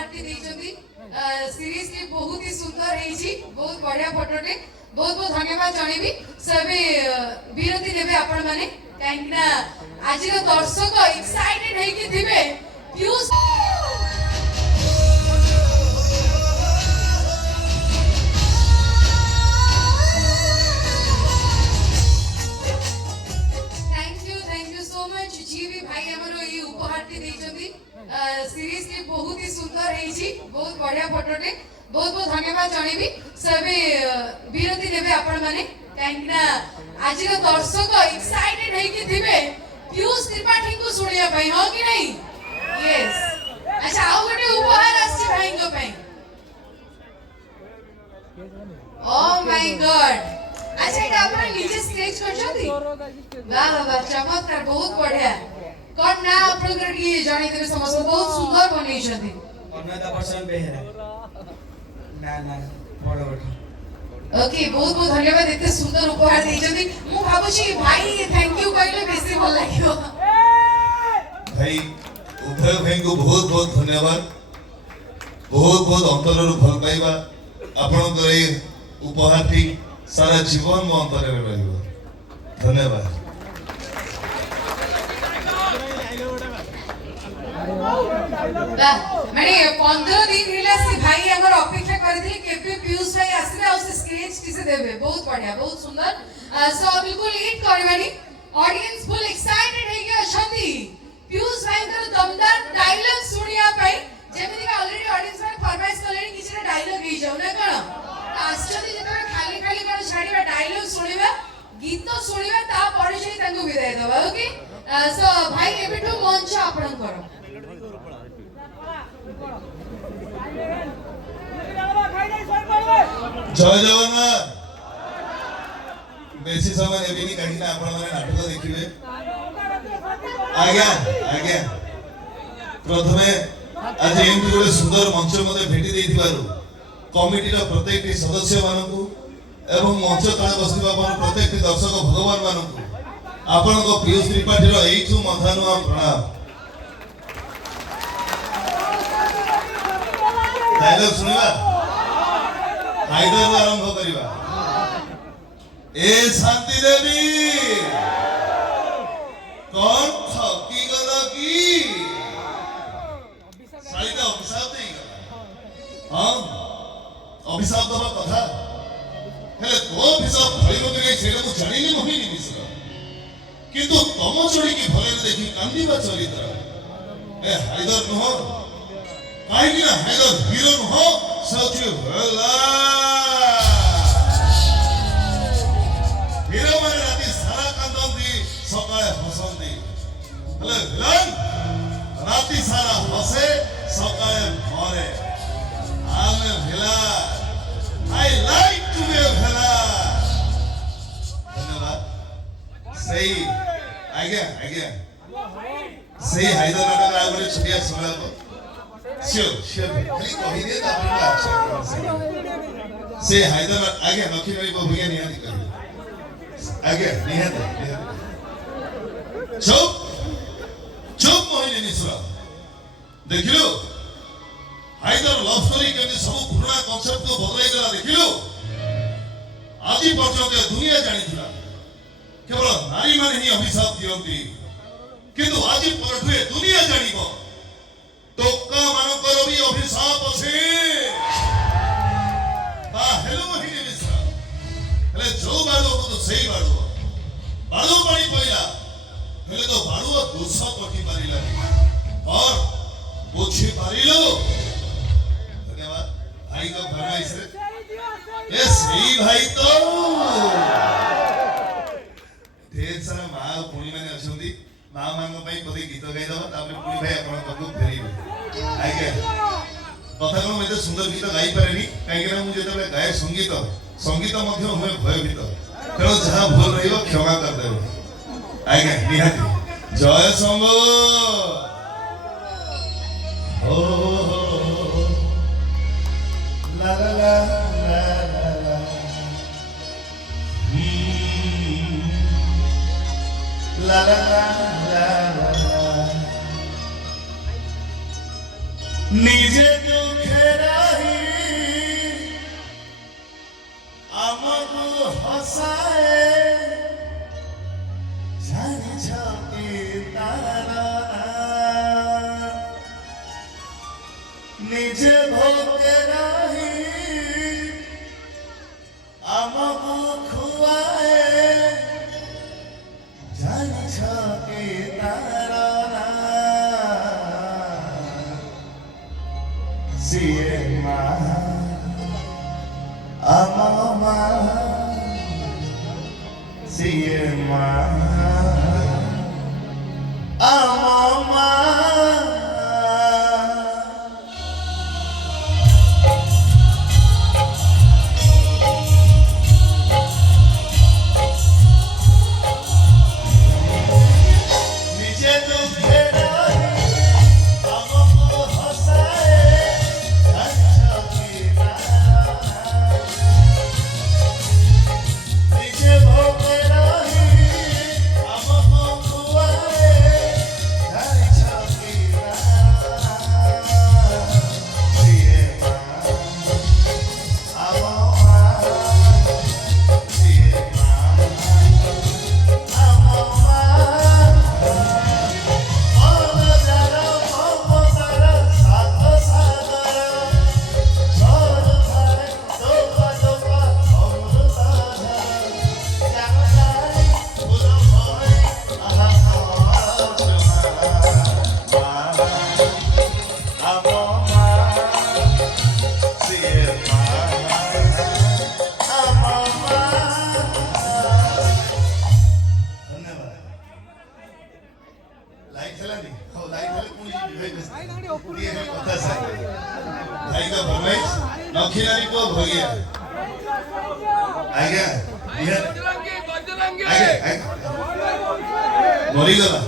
उपहारटी देइछंती सीरीजली बहुत ही सुंदर हेछि बहुत बढ़िया फोटोटे बहुत बहुत धन्यवाद जणेबी सबे विरति नेबे आपण माने काहेकि आज दर्शक एक्साइटेड है कि थिबे Piyush thank you so much जीवी भाई हमरो ये उपहारटी देइछंती सीरीजली बहुत ही सुंदर हेछि बहुत बढ़िया फोटोटे बहुत बहुत धन्यवाद जणेबी सबे विरति नेबे आपण माने काहेकि आज दर्शक एक्साइटेड है कि थिबे पीयूष त्रिपाठी को सुनिया पई हो कि नहीं यस अच्छा आउ गटे उपहार आछि भाई को पई ओ माय गॉड अच्छा এটা আপনি নিজে স্কেচ করছନ୍ତି वाह वाह वाह चमत्कार बहुत बढ़िया कोन ना आपनकर की जानि देबे समस्त बहुत सुंदर बनेछନ୍ତି अन्नदा पर्सन बेहरा ना ना बड़ बड़ ओके बहुत बहुत धन्यवाद इतने सुंदर उपहार देइछନ୍ତି मु भाबुची भाई थैंक यू कहले बेसी भल लागियो भाई उभय भाई को बहुत बहुत धन्यवाद बहुत बहुत अंतर रु भल पाइबा आपन करे उपहार थी सारा जीवन मो अंतर रे रहइबो धन्यवाद माने 15 दिन हिला से भाई हमर अपेक्षा करथिले केबे पीयूष भाई आसीबे आ से स्केच किसे देबे बहुत बढ़िया बहुत सुंदर सो बिल्कुल लीड करबानी ऑडियंस फुल एक्साइटेड है कि अछंती पीयूष भाई कर दमदार डायलॉग सुनिया पाई जेमिति का ऑलरेडी ऑडियंस में फरमाइश करलेनी किछटा डायलॉग ही जाउ ना कोन आश्चर्य जेतबे खाली खाली कोन छाडीबा डायलॉग सुनिबा गीत सुनिबा ता परे छै तांको विदाय दबा ओके सो भाई एबिटू मंच आपन करो जय जगन्नाथ बेसी समय नेबिनी कहीं ना आपण माने नाटक देखिबे आज्ञा आज्ञा प्रथमे आज एमपी गोटे सुंदर मंच मते भेटी देथिबारु कमिटी रो प्रत्येक सदस्य मानकु एवं मंच तळे बसिबा पर प्रत्येक दर्शक भगवान मानकु आपण को पीयूष त्रिपाठी रो एइठु मथानु प्रणाम डायलॉग सुनिबा हाइदर आरंभ करिबा ए शांति देवी कौन ठकी गला की साइदा अभिशाप देई गला हां अभिशाप दबा कथा हेले को अभिशाप फलिबो कि सेटा को जानिनी मोहिनी मिश्र किंतु तम चोरी की भले देखि कांदीबा चरित्र ए हाइदर नो काहे कि ना हाइदर हीरो नो सच्ची भला हीरो माने राती सारा कांदंती सकाळे हसंती हेले विलन राती सारा हसे सकाळे मरे आमे विला I like to be a villa धन्यवाद सही आज्ञा सही हाइदर नाटक आगरे छुटिया सुनाबो श्योर खाली कहि दे तापर अच्छा से हाइदर आज्ञा नखी रही भूमिका निहाती कर आज्ञा निहाती चुप मोहिनी मिश्रा देखिलो हाइदर लव स्टोरी केमि सब पुराना कांसेप्ट को बदलाई गला देखिलो आज पर्यंत दुनिया जानिथिला केवल नारी माने ही अभिशाप दियंती किंतु आज परठुए दुनिया जानिबो टोका मानकर भी अभिशाप अछि बा हेलो मोहिनी मिश्रा हेले जो बाडो तो सही बाडो पानी पइला हेले तो बाडो दोष कटि पारिला और बुझी पारिलो धन्यवाद भाई को फरमाइश रे ए सही भाई तो ढेर सारा मां पुणी माने अछंती मां मांग पई पदे गीत गाई दबा तापर पुणी भाई आपण पाखु फेरीबे आज्ञा कथा को मते सुंदर गीत गाई पारेनी काहे कि मु जेतबे गाए संगीत मध्य हुए भयभीत तेणु जहाँ भूल रही क्षमा कर देव आज्ञा निहाती जय शंभो ला ला ला ला ला la la la la la নিজে দুঃখে রাহি আমাকে হসায় জানিছ কি তারা নিজে ভোগে রাহি আমাকে খুয়ায় জানিছ কি তারা সিয়ে মা আমা সিয়ে মা আমা নিজে দুঃখে রাহি আমাকে হসায় জানিছ কি তারা নিজে ভোগে রাহি আমাকে খুয়ায় জানিছ কি তারা সিয়ে মা আমা সিয়ে মা लाइट चला नहीं हो लाइट चले पुणी दिए है पता सा भाई का फरमाइश नखिनारी को भगिया आगे ये आगे मरी गला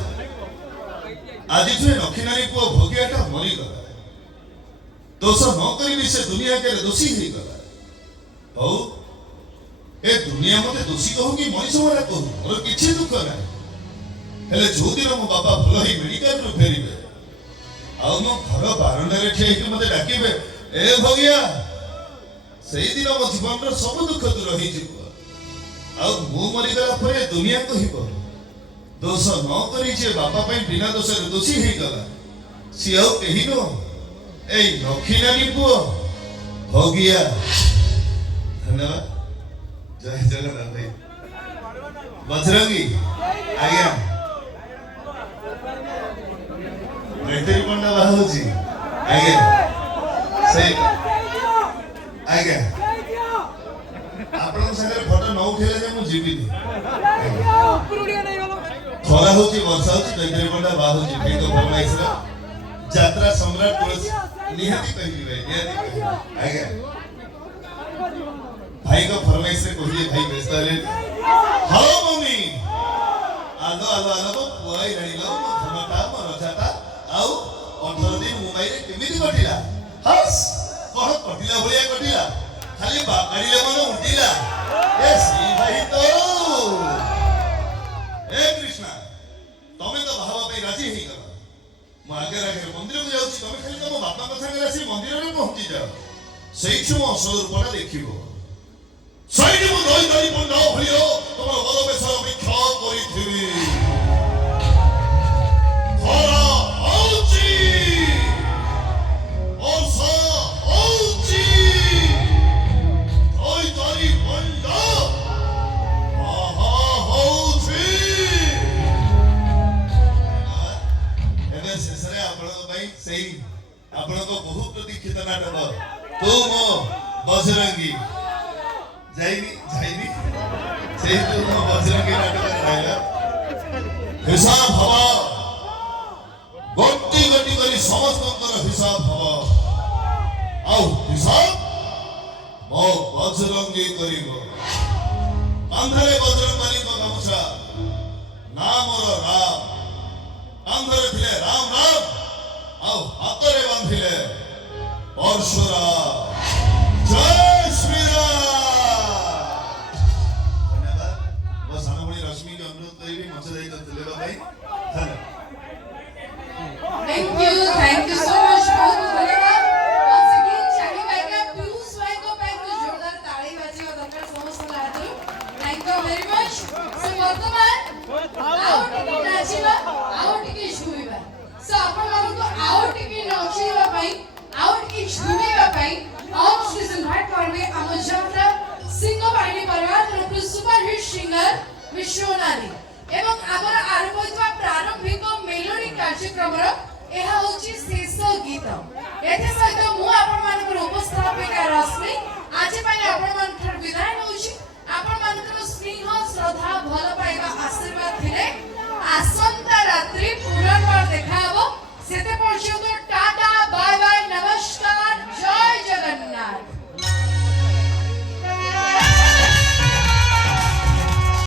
आज छे नखिनारी को भगियाटा मरी गला दोष न करी से दुनिया के दोषी ही गला हो ए दुनिया मते दोषी कहू कि मनीष वाला कहू मोर किछि दुख नाही हेले जो दिन मो बापा भल ही मेडिकल रु फेरिबे आ मो घर बारंडारे ठेई के मते डाकिबे ए भगिया सेही दिन मो जीवन रो सब दुख दूर होई जिवो आ मो मरि गला परे दुनिया कहिबो दोष न करी जे बापा पई बिना दोष रे दोषी हेई गला सी आ केही नो ए नखिनानी पुओ भगिया धन्यवाद जय जगन्नाथ भाई बजरंगी आज्ञा बेहतरी पंडा बाहुजी आगे से आगे आपन संगे फोटो न उठेले जे मु जीविनी खरा होची वर्षा होची बेहतरी पंडा बाहुजी बिको फरमाइसरा यात्रा सम्राट तुलसी निहाती कहिबे निहाती आगे भाई को फरमाइश से कहिए भाई व्यस्त ले हेलो मम्मी आलो आलो आलो पुआई रही लो धनटा मरछाटा आउ 18 दिन मुंबई रे केमिति कटिला हस कोन कटिला भलिया कटिला खाली बाकाडीले मन उठिला ए श्री भाई तो ए कृष्णा तमे तो भावा पे राजी ही गला मु आगे आगे मंदिर को जाउछी तमे खाली तम बापा को संगे आसी मंदिर रे पहुंची जाओ सेई छुम असल रूपना देखिबो सैडी मु दई दई पंडा भलियो तमर बल बेसर विख्या करिथिबी खरा औची औसा औची दई दई पंडा आहा औची एबे शेषरे आपण भाई सेई आपण को बहुत प्रतीक्षित नाटक तू मो बजरंगी जाइनी जाइनी से तो बजरंगी नाटक रहला हिसाब हवा गट्टी गट्टी करी समस्तकर हिसाब हवा आउ हिसाब मो बजरंगी करिबो अंधरे बजरंगी को गामुछा नाम और राम अंधरे थिले राम राम आउ हातरे बांधिले परशुराम जय Shri Ram Thank you so much both. ପର୍ଯ୍ୟନ୍ତ ସିଂହ ବାହିନୀ ପରିବାର ସୁପର ହିଟ୍ ସିଙ୍ଗର ବିଶ୍ୱନାରୀ ଏବଂ ଆମର ଆରମ୍ଭ ହୋଇଥିବା ପ୍ରାରମ୍ଭିକ ମେଲୋଡି କାର୍ଯ୍ୟକ୍ରମର ଏହା